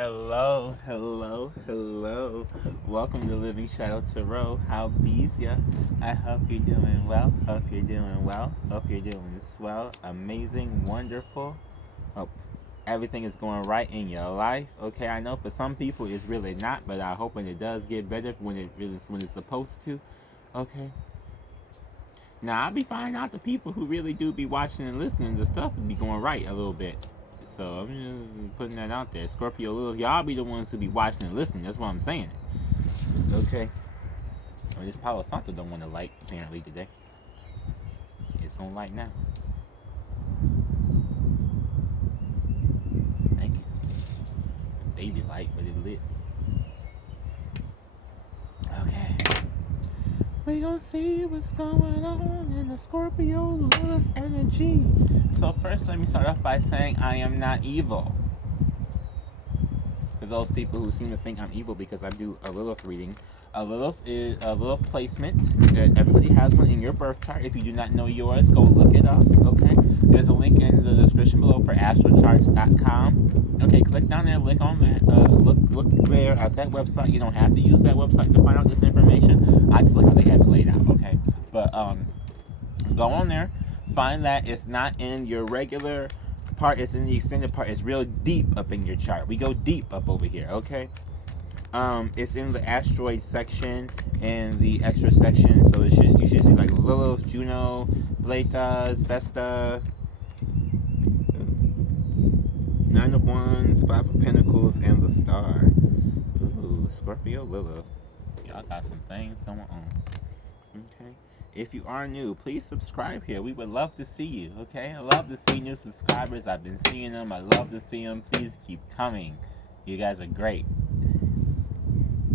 Hello. Welcome to Living Shadow Tarot. How bees ya? I hope you're doing well. Hope you're doing swell, amazing, wonderful. Hope everything is going right in your life. Okay, I know for some people it's really not, but I hope when it does get better when it's supposed to. Okay. Now I'll be finding out the people who really do be watching and listening to stuff and be going right a little bit. So I'm just putting that out there. Scorpio Lilith, y'all be the ones who be watching and listening. That's what I'm saying. Okay. Well, this Palo Santo don't want to light apparently today. It's gonna light now. Thank you. Baby light, but it lit. Okay. We gonna see what's going on in the Scorpio Lilith energy. So first, let me start off by saying I am not evil. For those people who seem to think I'm evil because I do a Lilith reading, a Lilith placement. Everybody has one in your birth chart. If you do not know yours, go look it up. Okay, there's a link in the description below for astrocharts.com. Okay, click down there, click on that. Look there at that website. You don't have to use that website to find out this information. I just like how they have it laid out. Okay, but go on there, find that it's not in your regular part, it's in the extended part. It's real deep up in your chart. We go deep up over here. Okay. It's in the asteroid section and the extra section, so you should see like Lilith, Juno, Platas, Vesta, Nine of Wands, Five of Pentacles, and the Star. Ooh, Scorpio Lilith. Y'all got some things going on. Okay. If you are new, please subscribe here. We would love to see you. Okay. I love to see new subscribers. I've been seeing them. I love to see them. Please keep coming. You guys are great.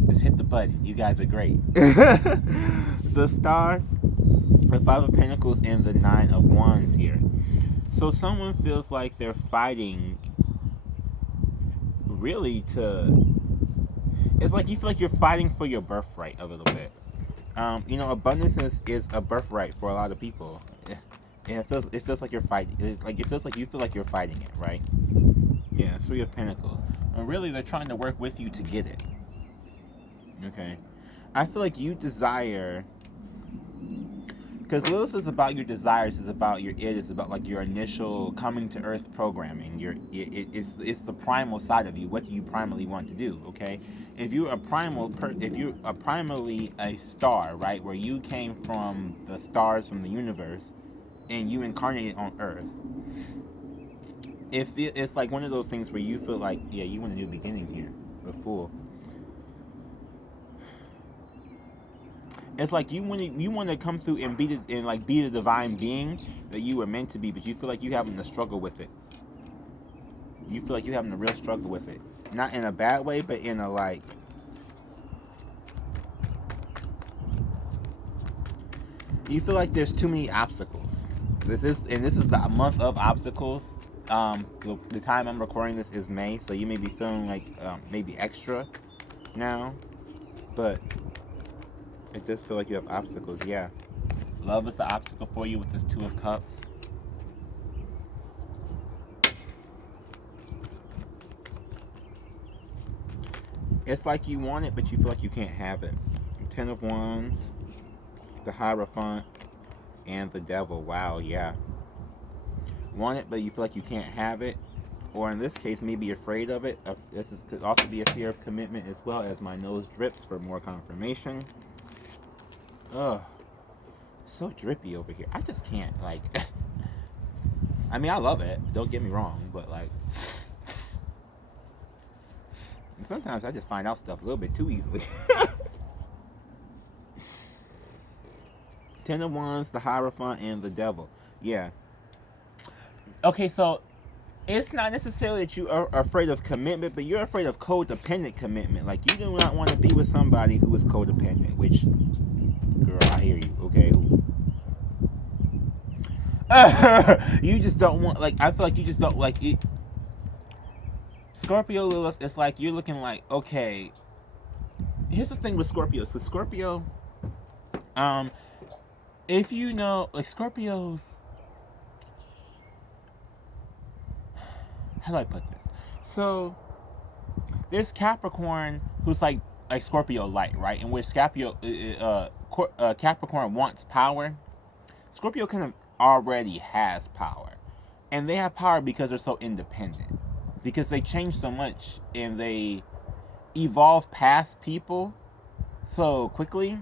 Just hit the button. You guys are great. The Star, the Five of Pentacles, and the Nine of Wands here. So someone feels like they're fighting really to... It's like you feel like you're fighting for your birthright a little bit. Abundance is a birthright for a lot of people. And it feels like you're fighting. It feels like you feel like you're fighting it, right? Yeah, Three of Pentacles. And really, they're trying to work with you to get it. Okay, I feel like you desire, because Lilith is about your desires, is about your is about like your initial coming to Earth programming. It's the primal side of you. What do you primarily want to do? Okay, if you're a primarily a star, right, where you came from the stars from the universe, and you incarnated on Earth. It's like one of those things where you feel like, yeah, you want a new beginning here, a fool. It's like you want to come through and be the divine being that you were meant to be, but you feel like you're having to struggle with it. You feel like you're having a real struggle with it, not in a bad way, but in a like. You feel like there's too many obstacles. This is the month of obstacles. The time I'm recording this is May, so you may be feeling like maybe extra now, but. It does feel like you have obstacles, yeah. Love is the obstacle for you with this Two of Cups. It's like you want it, but you feel like you can't have it. Ten of Wands, the Hierophant, and the Devil. Wow, yeah. Want it, but you feel like you can't have it. Or in this case, maybe afraid of it. Could also be a fear of commitment as well, as my nose drips for more confirmation. Ugh, so drippy over here. I just can't, like, I mean, I love it, don't get me wrong, but like, sometimes I just find out stuff a little bit too easily. Ten of Wands, the Hierophant, and the Devil. Yeah. Okay, so it's not necessarily that you are afraid of commitment, but you're afraid of codependent commitment. Like, you do not want to be with somebody who is codependent, which... Girl, I hear you, okay? You just don't want, like, I feel like you just don't, like, it. Scorpio Lilith, it's like you're looking like, okay, here's the thing with Scorpio. So Scorpio, if you know, like, Scorpios, how do I put this? So, there's Capricorn who's like Scorpio light, right? In which Capricorn wants power. Scorpio kind of already has power, and they have power because they're so independent, because they change so much and they evolve past people so quickly,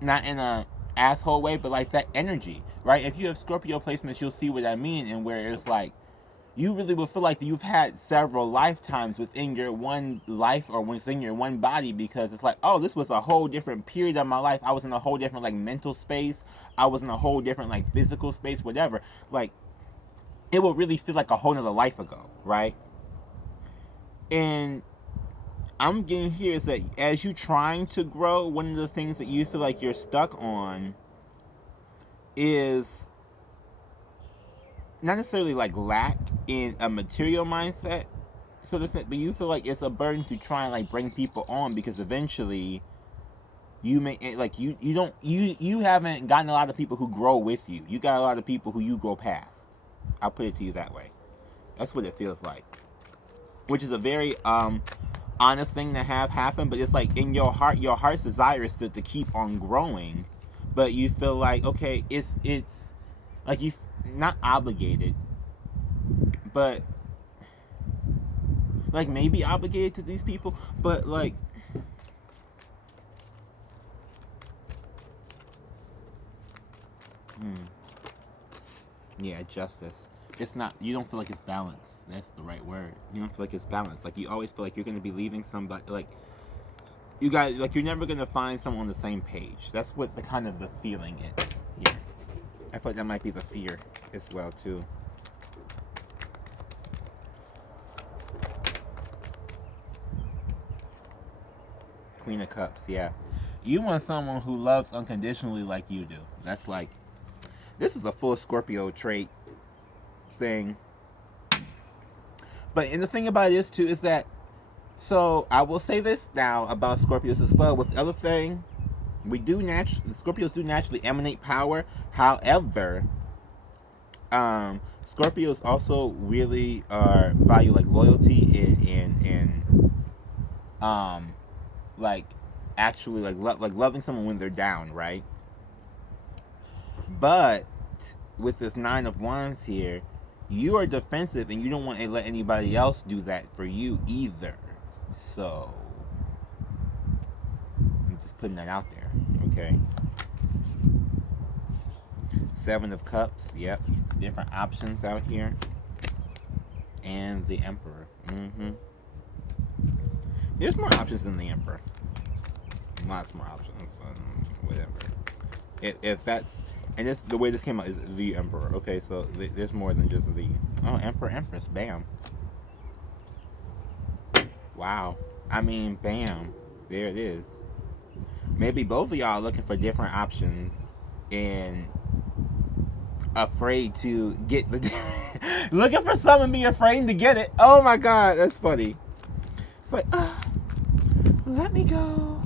not in a asshole way, but like that energy, right? If you have Scorpio placements, you'll see what I mean, and where it's like you really will feel like you've had several lifetimes within your one life or within your one body, because it's like, oh, this was a whole different period of my life. I was in a whole different like mental space. I was in a whole different like physical space, whatever. Like, it will really feel like a whole nother life ago, right? And I'm getting here is that as you trying to grow, one of the things that you feel like you're stuck on is not necessarily like lack in a material mindset, so to say, but you feel like it's a burden to try and like bring people on, because eventually you may like you haven't gotten a lot of people who grow with you. You got a lot of people who you grow past. I'll put it to you that way. That's what it feels like, which is a very honest thing to have happen. But it's like in your heart's desire is to keep on growing, but you feel like, okay, it's like you not obligated, but like maybe obligated to these people, but like yeah, justice. It's not, you don't feel like it's balanced. That's the right word. You don't feel like it's balanced. Like you always feel like you're going to be leaving somebody, like you got, like you're never going to find someone on the same page. That's what the kind of the feeling is. Yeah, I feel like that might be the fear as well too. Queen of Cups, yeah. You want someone who loves unconditionally like you do. That's like, this is a full Scorpio trait thing. But and the thing about it is too is that, so I will say this now about Scorpios as well. With the other thing, Scorpios do naturally emanate power. However, Scorpios also really value like loyalty and like actually like loving someone when they're down, right? But with this Nine of Wands here, you are defensive and you don't want to let anybody else do that for you either. So I'm just putting that out there, okay? Seven of Cups, yep. Different options out here. And the Emperor. There's more options than the Emperor. Lots more options. Whatever. If that's, and this, the way this came out is the Emperor. Okay, so there's more than just the, oh, Emperor, Empress, bam. Wow. I mean, bam. There it is. Maybe both of y'all are looking for different options and afraid to get the looking for something and be afraid to get it. Oh my God, that's funny. It's like, let me go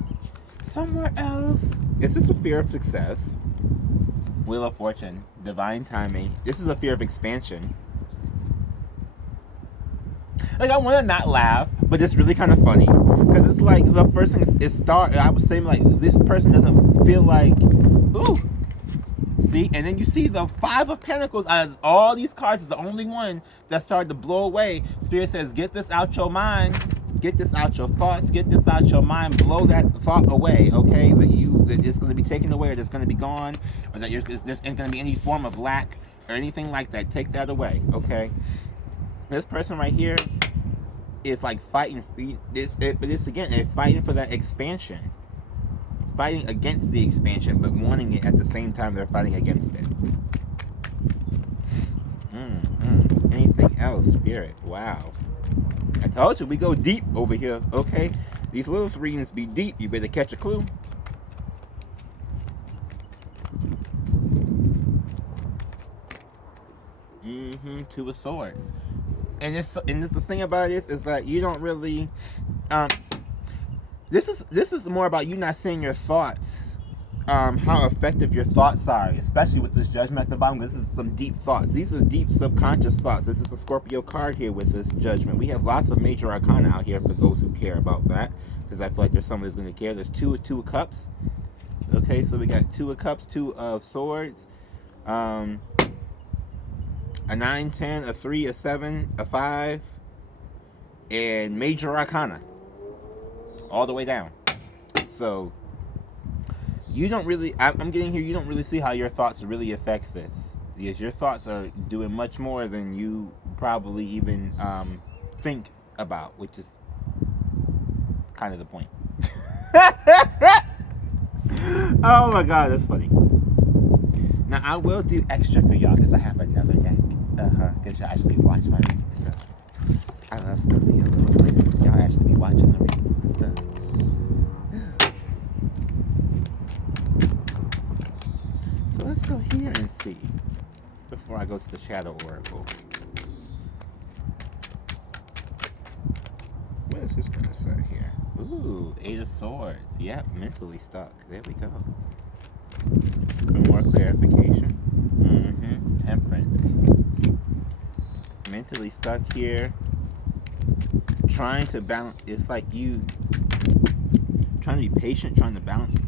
somewhere else. Is this a fear of success? Wheel of Fortune, divine timing. This is a fear of expansion. Like, I want to not laugh, but it's really kind of funny, because it's like the first thing is I was saying, like, this person doesn't feel like, ooh, see, and then you see the Five of Pentacles out of all these cards is the only one that started to blow away. Spirit says, get this out your mind, get this out your thoughts, get this out your mind, blow that thought away, okay? That it's going to be taken away, or it's going to be gone, or that there's going to be any form of lack or anything like that. Take that away, okay? This person right here is like fighting but this again, they're fighting for that expansion, fighting against the expansion, but wanting it at the same time they're fighting against it. Anything else, Spirit? Wow, I told you we go deep over here, okay? These little readings be deep. You better catch a clue. Two of Swords. And the thing about it is that you don't really this is more about you not seeing your thoughts how effective your thoughts are, especially with this judgment at the bottom. This is some deep thoughts. These are deep subconscious thoughts. This is the Scorpio card here with this judgment. We have lots of major arcana out here for those who care about that, because I feel like there's somebody who's going to care. There's two of cups. Okay, so we got 2 of cups, 2 of swords, a 9, 10, a 3, a 7, a 5, and major arcana all the way down. So you don't really, I'm getting here, you don't really see how your thoughts really affect this, because your thoughts are doing much more than you probably even think about, which is kind of the point. Oh my god, that's funny. Now I will do extra for y'all because I have another deck. Because y'all actually watch my readings. So I love Scorpio little places. Y'all actually be watching the readings and stuff. So let's go here and see before I go to the Shadow Oracle. What is this gonna say here? Ooh, 8 of Swords. Yep, mentally stuck. There we go. For more clarification. Temperance. Mentally stuck here. Trying to balance. It's like you trying to be patient, trying to balance.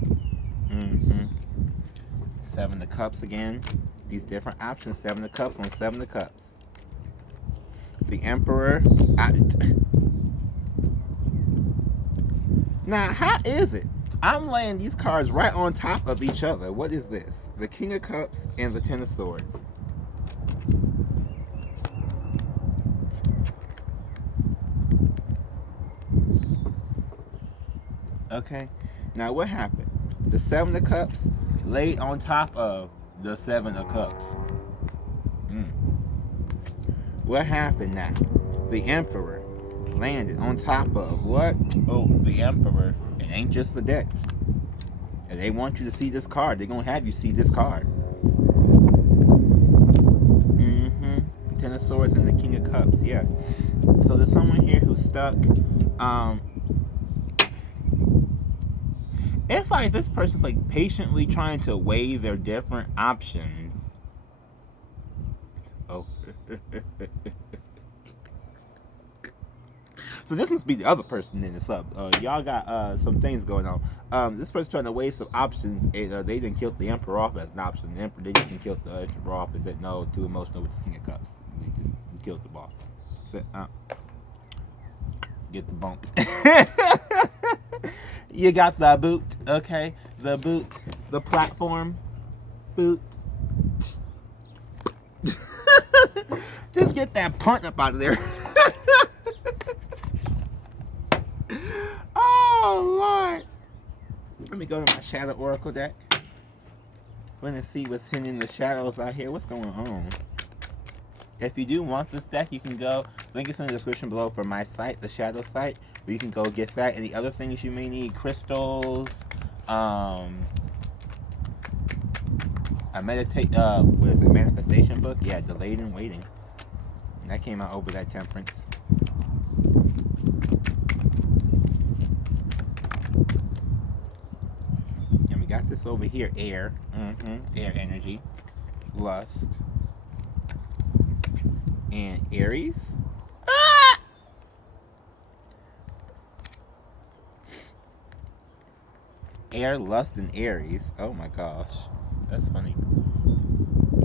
7 of Cups again. These different options. 7 of Cups on 7 of Cups. The Emperor. Now, how is it? I'm laying these cards right on top of each other. What is this? The King of Cups and the 10 of Swords. Okay. Now, what happened? The 7 of Cups laid on top of the 7 of Cups. What happened now? The Emperor landed on top of what? Oh, the Emperor. It ain't just the deck. And they want you to see this card. They're going to have you see this card. 10 of Swords and the King of Cups. Yeah. So there's someone here who's stuck. It's like this person's like patiently trying to weigh their different options. Oh. So this must be the other person in this up. Y'all got some things going on. This person's trying to weigh some options, and they didn't kill the Emperor off as an option. The Emperor, they just didn't kill the Emperor off and said no, too emotional with the King of Cups. They just killed the boss. Said, get the bump. You got the boot, okay? The boot, the platform, boot. Just get that punt up out of there. Oh, Lord. Let me go to my Shadow Oracle deck. We're going to see what's hidden in the shadows out here. What's going on? If you do want this deck, you can go. Link is in the description below for my site, the Shadow site, where you can go get that. Any other things you may need, crystals, a what is it, manifestation book? Yeah, Delayed and Waiting. And that came out over that Temperance. And we got this over here, air. Air energy. Lust. And Aries. Air, Lust, and Aries. Oh my gosh. That's funny.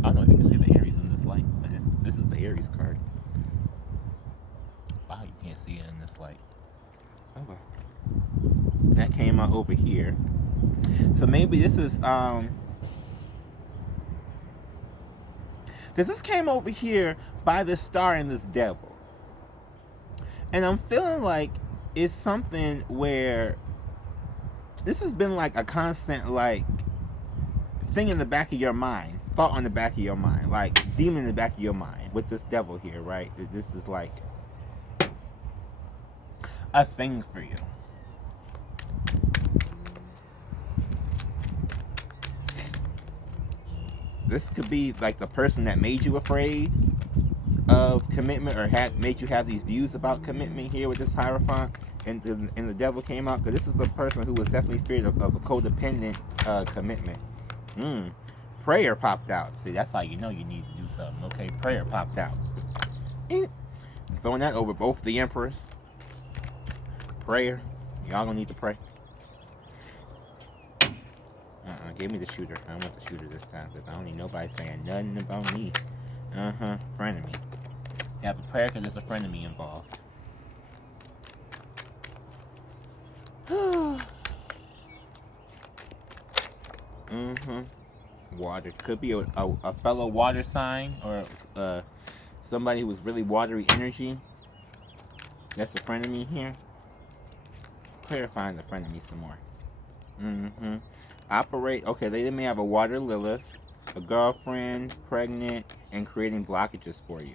I don't know if you can see the Aries in this light, but this is the Aries card. Wow, you can't see it in this light. Oh wow. That came out over here. So maybe this is because this came over here by this star and this devil. And I'm feeling like it's something where this has been like a constant like thing in the back of your mind, thought on the back of your mind, like demon in the back of your mind with this devil here, right? This is like a thing for you. This could be like the person that made you afraid of commitment or made you have these views about commitment here with this Hierophant. and the devil came out, because this is a person who was definitely feared of a codependent commitment. Prayer popped out. See, that's how you know you need to do something. Okay, prayer popped out. Throwing that over both the emperors. Prayer. Y'all gonna need to pray. Give me the shooter. I want the shooter this time, because I don't need nobody saying nothing about me. Frenemy. You have a prayer because there's a frenemy involved. Water. Could be a fellow water sign, or somebody who was really watery energy. That's the frenemy here. Clarifying the frenemy some more. Operate. Okay, they may have a water Lilith, a girlfriend, pregnant, and creating blockages for you.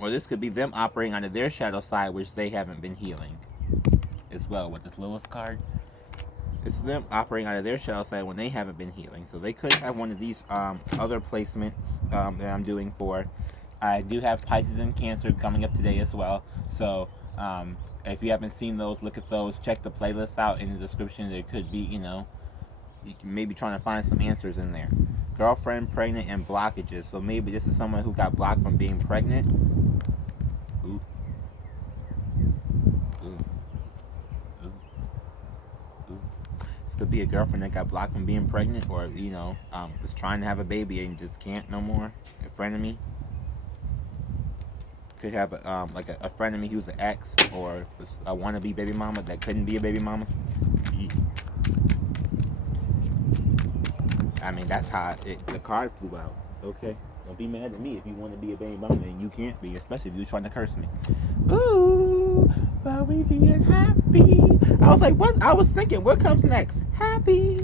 Or this could be them operating onto their shadow side, which they haven't been healing as well with this Lilith card. It's them operating out of their shadow side when they haven't been healing. So they could have one of these other placements that I'm doing for. I do have Pisces and Cancer coming up today as well. So if you haven't seen those, look at those. Check the playlist out in the description. There could be, you can maybe trying to find some answers in there. Girlfriend, pregnant, and blockages. So maybe this is someone who got blocked from being pregnant. Ooh. This could be a girlfriend that got blocked from being pregnant, or was trying to have a baby and just can't no more. A frenemy. Could have a frenemy who's an ex, or a wannabe baby mama that couldn't be a baby mama. I mean, that's how the card flew out. Okay, don't be mad at me if you want to be a baby mama and you can't be, especially if you're trying to curse me. Ooh, but we being happy. I was like, what? I was thinking, what comes next? Happy.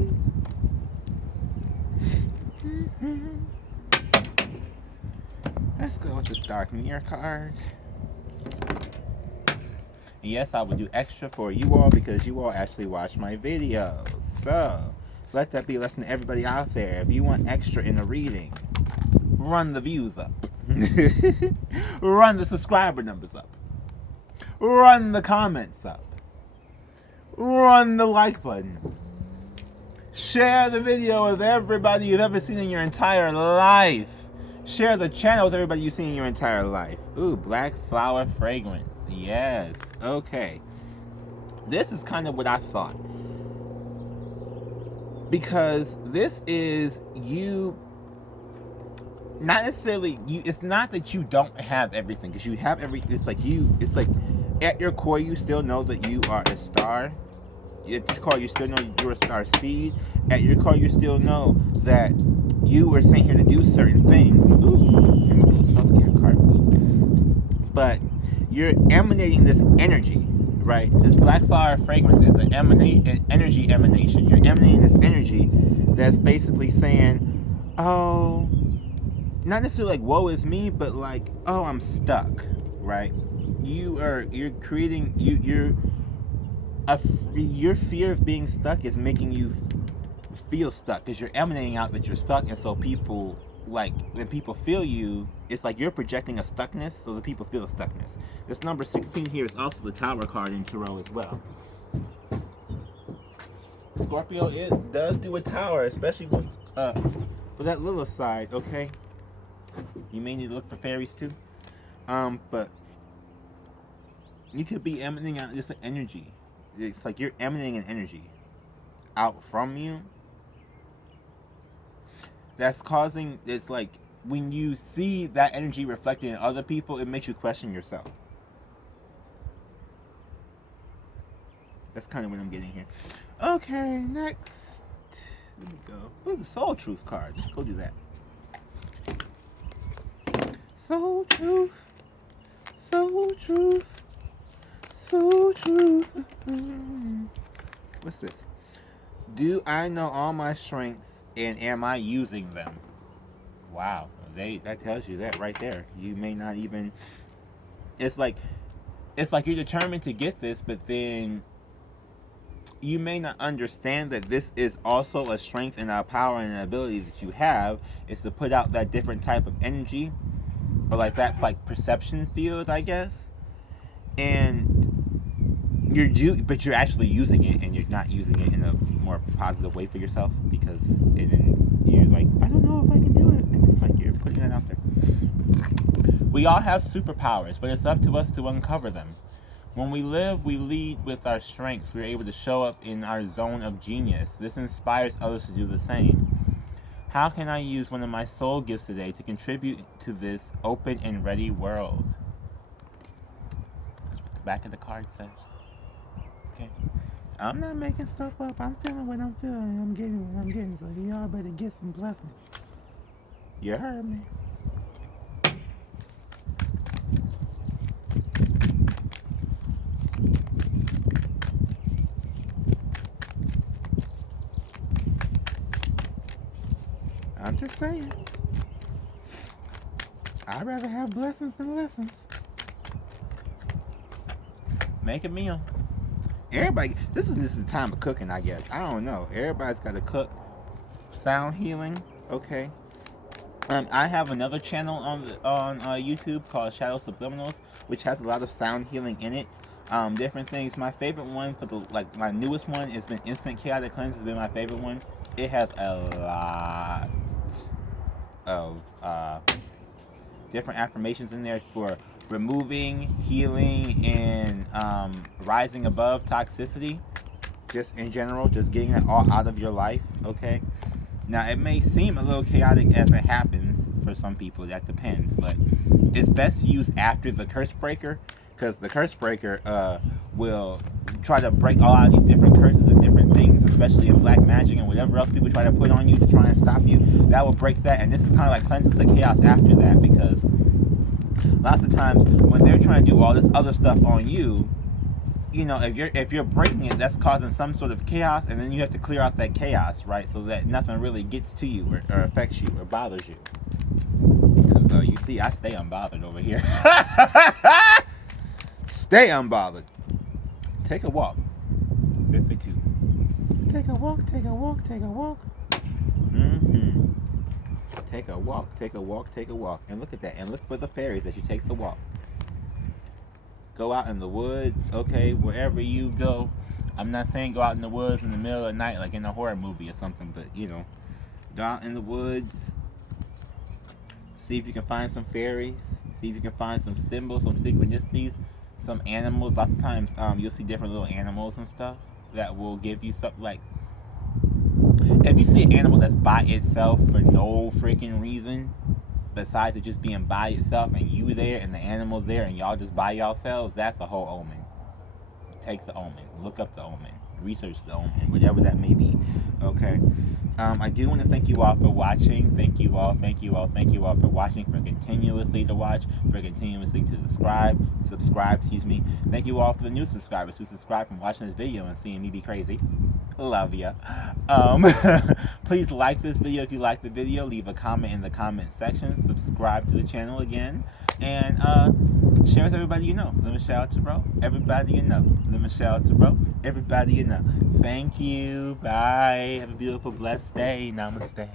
Let's go with this Dark Mirror card. Yes, I will do extra for you all because you all actually watch my videos. So, let that be a lesson to everybody out there. If you want extra in a reading, run the views up. Run the subscriber numbers up. Run the comments up. Run the like button. Share the video with everybody you've ever seen in your entire life. Share the channel with everybody you've seen in your entire life. Ooh, black flower fragrance. Yes. Okay. This is kind of what I thought. Because this is you, not necessarily you. It's not that you don't have everything, because you have everything. It's like at your core you still know that you are a star. At your core you still know you're a star seed. At your core you still know that you were sent here to do certain things. Ooh, and a little self-care card. But you're emanating this energy, right? This black flower fragrance is an energy emanation. You're emanating this energy that's basically saying, oh, not necessarily like woe is me, but like, oh, I'm stuck, right? You're creating your fear of being stuck is making you feel stuck, because you're emanating out that you're stuck. And so people, like, when people feel you, it's like you're projecting a stuckness, so the people feel the stuckness. This number 16 here is also the Tower card in Tarot as well. Scorpio, it does do a tower, especially with for that Lilith side. Okay, you may need to look for fairies too, but you could be emanating out just an energy. It's like you're emanating an energy out from you that's causing, it's like when you see that energy reflected in other people, it makes you question yourself. That's kind of what I'm getting here. Okay, next. Let me go. Where's the Soul Truth card? Let's go do that. Soul Truth. Soul Truth. Soul Truth. What's this? Do I know all my strengths, and am I using them? Wow, that tells you that right there. You may not even. It's like you're determined to get this, but then you may not understand that this is also a strength and a power and an ability that you have. Is to put out that different type of energy, or like that perception field, I guess. And but you're actually using it, and you're not using it in a more positive way for yourself, because then you're like, I don't know if I can do it, and it's like you're putting that out there. We all have superpowers, but it's up to us to uncover them. When we live, we lead with our strengths. We're able to show up in our zone of genius. This inspires others to do the same. How can I use one of my soul gifts today to contribute to this open and ready world? That's what the back of the card says. Okay. I'm not making stuff up. I'm feeling what I'm feeling. I'm getting what I'm getting. So y'all better get some blessings. You heard me. I'm just saying. I'd rather have blessings than lessons. Make a meal. Everybody, this is just the time of cooking, I guess. I don't know. Everybody's got to cook. Sound healing, okay. I have another channel on YouTube called Shadow Subliminals, which has a lot of sound healing in it. Different things. My favorite one my newest one has been Instant Chaotic Cleanse. Has been my favorite one. It has a lot of different affirmations in there for removing, healing, and rising above toxicity. Just in general, just getting it all out of your life, okay? Now, it may seem a little chaotic as it happens for some people, that depends, but it's best used after the curse breaker, because the curse breaker will try to break all out of these different curses and different things, especially in black magic and whatever else people try to put on you to try and stop you. That will break that, and this is kind of like cleanses the chaos after that, because lots of times when they're trying to do all this other stuff on you, you know, if you're breaking it, that's causing some sort of chaos, and then you have to clear out that chaos, right, so that nothing really gets to you or affects you or bothers you. Because you see, I stay unbothered over here. Stay unbothered. Take a walk. 52. Take a walk, take a walk, take a walk. Mm-hmm. Take a walk, take a walk, take a walk. And look at that. And look for the fairies as you take the walk. Go out in the woods, okay, wherever you go. I'm not saying go out in the woods in the middle of the night like in a horror movie or something, but, you know, go out in the woods. See if you can find some fairies. See if you can find some symbols, some synchronicities, some animals. Lots of times you'll see different little animals and stuff that will give you something like, if you see an animal that's by itself for no freaking reason, besides it just being by itself and you there and the animal's there and y'all just by yourselves, that's a whole omen. Take the omen. Look up the omen. Research the omen. Whatever that may be. Okay. I do want to thank you all for watching. Thank you all for watching, for continuously to watch, for continuously to subscribe, excuse me. Thank you all for the new subscribers who subscribe from watching this video and seeing me be crazy. Love ya. Please like this video if you like the video. Leave a comment in the comment section. Subscribe to the channel again. And share with everybody you know. Let me shout out to bro. Everybody you know. Let me shout out to bro. Everybody you know. Thank you. Bye. Have a beautiful, blessed day. Namaste.